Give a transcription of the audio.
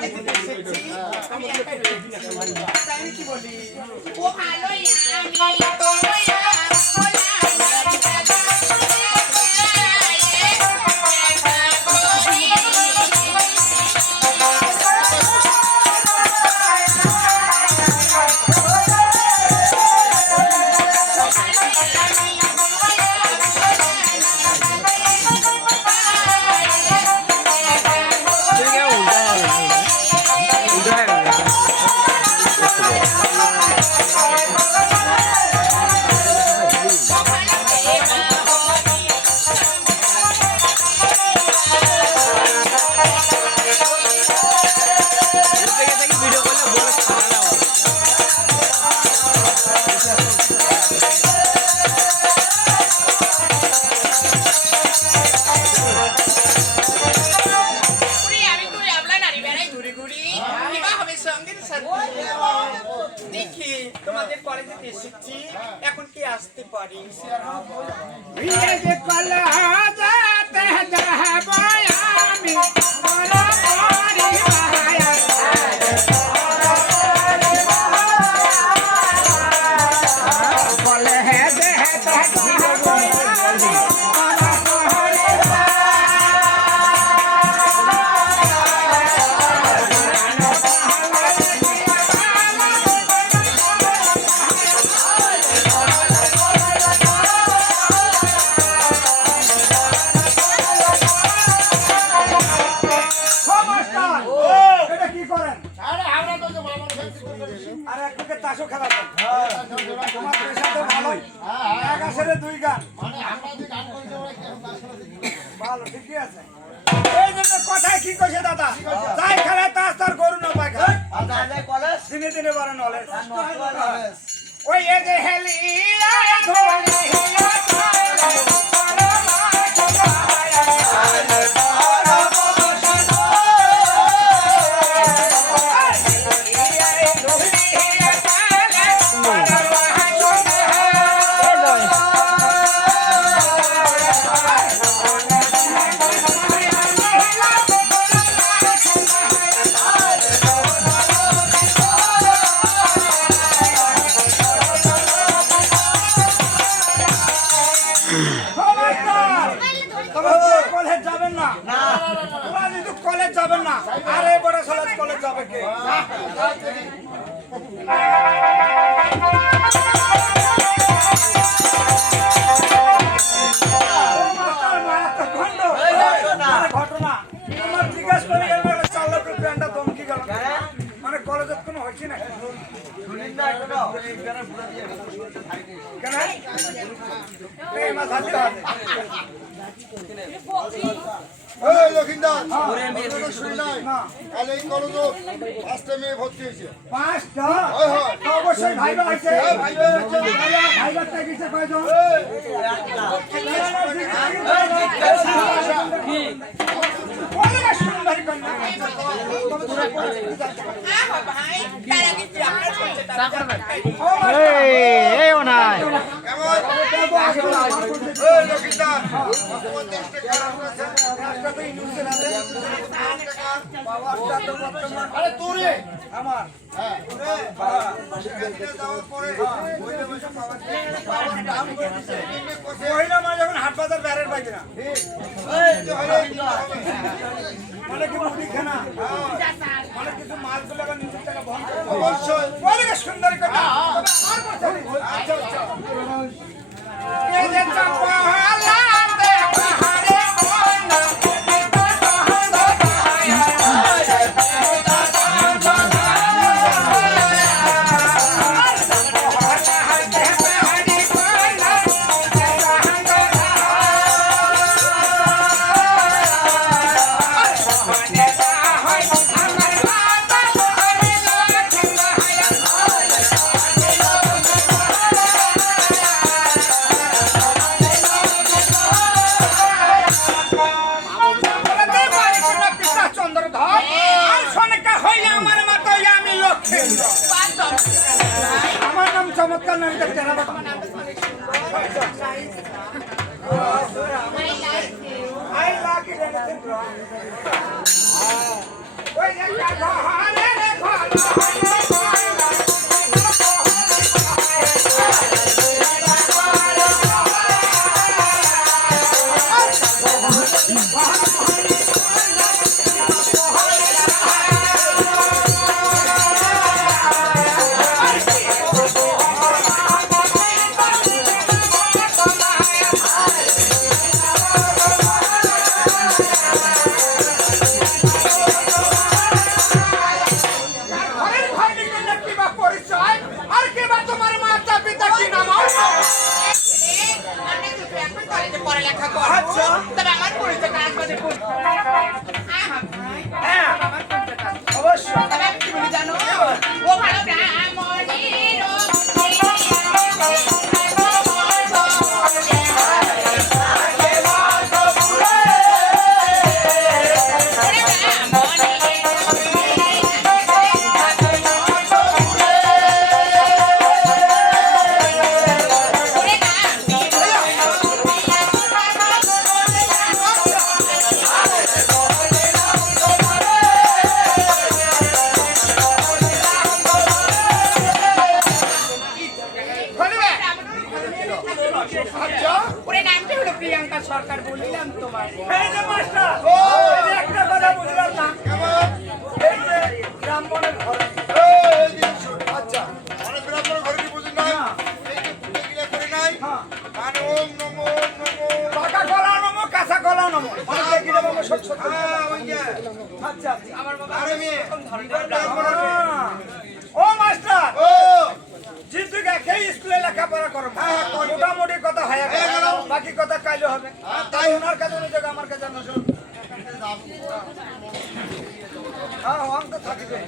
কলেজে এসেছি আমি একাই দেখি না তাই আমি কি বলি ও ভালোই আমি তোমরা দেখি তোমাদের কলেজে এসেছি এখন কি আসতে পারি কথায় কি কইছে দাদা যাই খেলে তাস তার গরু না পায় দিনে দিনে বড় নলেজ ওই এ যে হেলি কলেজ যাবেন না আরে বড় কলেজ যাবে কে ঘটনা তোমার জিজ্ঞাসা করে চালকের প্যান্টটা দমকি গেল মানে কলেজে কোনো হয়েছে না লক্ষিন্দর কালে এই কলেজ পাঁচটা মেয়ে ভর্তি হয়েছে অবশ্যই ভাইবা আছে ভাইবারটা গেছে কয়জন সুন্দরী কন্যা আমার যখন হাট বাজার বেড়ের পাইবে না মানে কি মুড়ি খানা মানে কিছু মালগুলো আবার নিজের টাকা বহন করে অবশ্যই সুন্দরী কথা আচ্ছা আচ্ছা চমৎকার নাম I like it. ওই একটা ঘরে রে ঘরে ঘরের ঘরে গেলে কি বা পরিচয় আর কি বা তোমার মাতা পিতা কি নাম পড়ালেখা করবো আচ্ছা। তবে আমার পরিচয় কাজ করে হ্যাঁ অবশ্যই তবে আমি কি বলি জানো ও ভালো ব্রাহ্মণের ওরে নামটা হলো প্রিয়াঙ্কা সরকার বললাম তোমার এই যে মাস্টার এই যে একটা কথা বুঝলাম না এই যে ব্রাহ্মণের ঘরে এই যে শোন। আচ্ছা অনেক ব্রাহ্মণ ঘরে কি বুঝি নাই? না। এই যে পুজো গিলা করে নাই? হ্যাঁ। মানে ওম নমো ওম নমো। পাকা কলা নমো কাঁচা কলা নমো মানে দেখি দেবো সত্য সত্য হ্যাঁ, ওই যে। আচ্ছা আচ্ছা আমার বাবা আরে মেয়ে, ব্রাহ্মণ আছে। ও মাস্টার ও, জিতু কে স্কুলে লেখাপড়া করো হ্যাঁ, করি। মোটামুটি কথা হয়ে হয়ে গেল গেল। বাকি কথা কাইলে হবে হ্যাঁ, তাই তাই। ওনার কাছে অনুযোগ আমার কাছে অনুযোগ হ্যাঁ অঙ্ক থাকবে